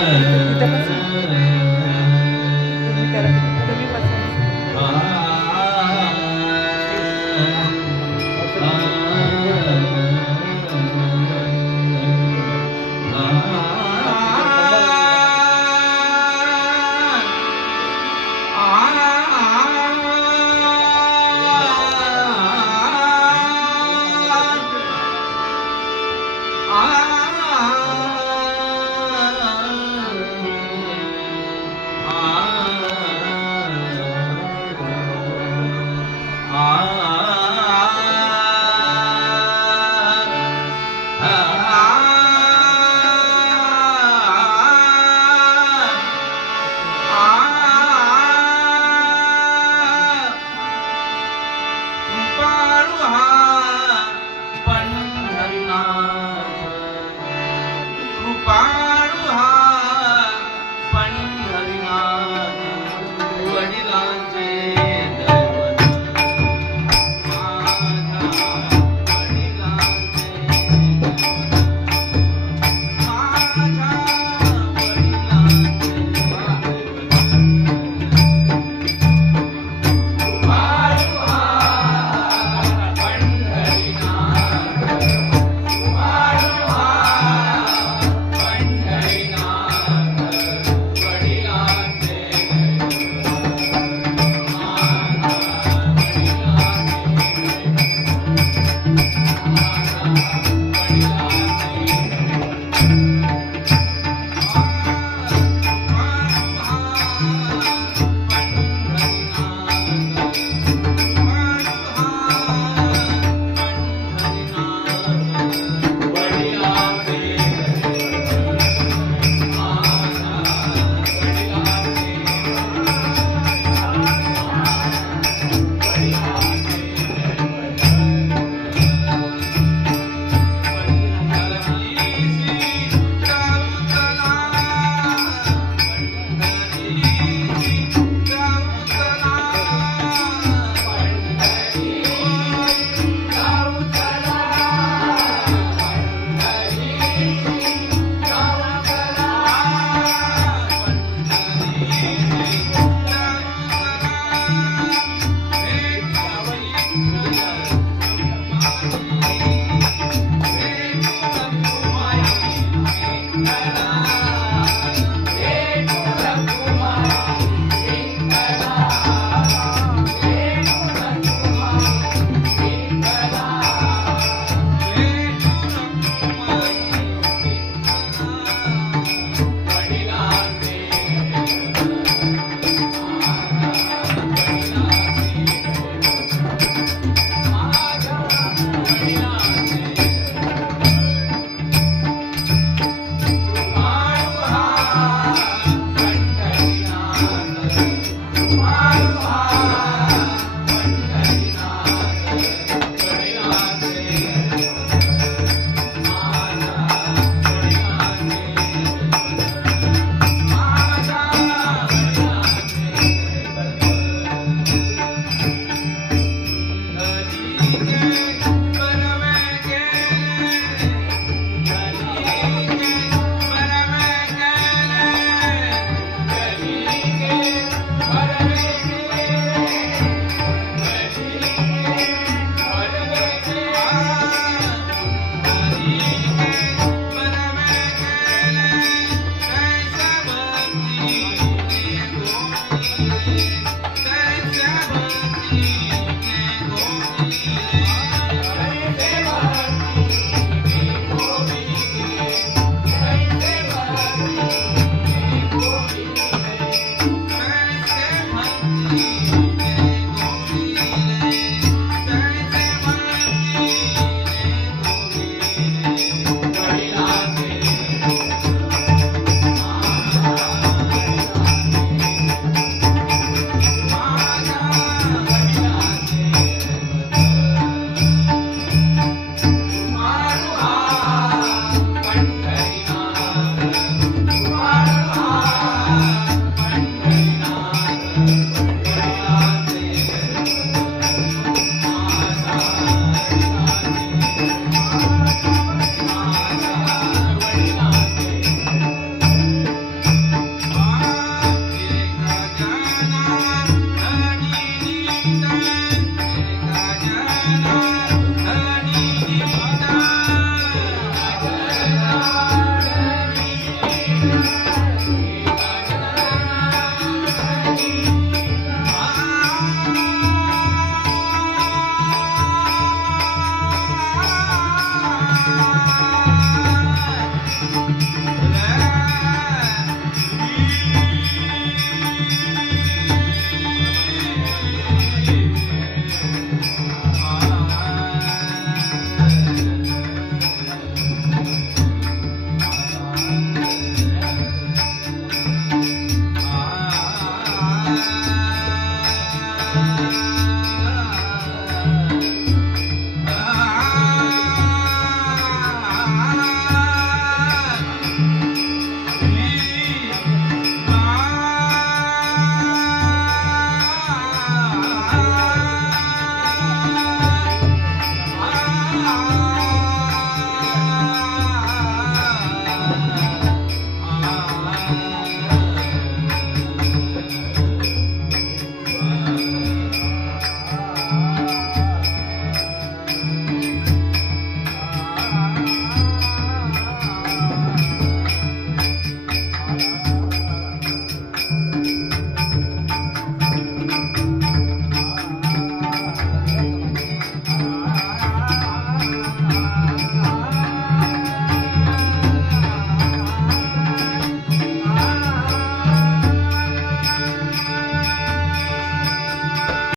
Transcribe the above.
Kita pa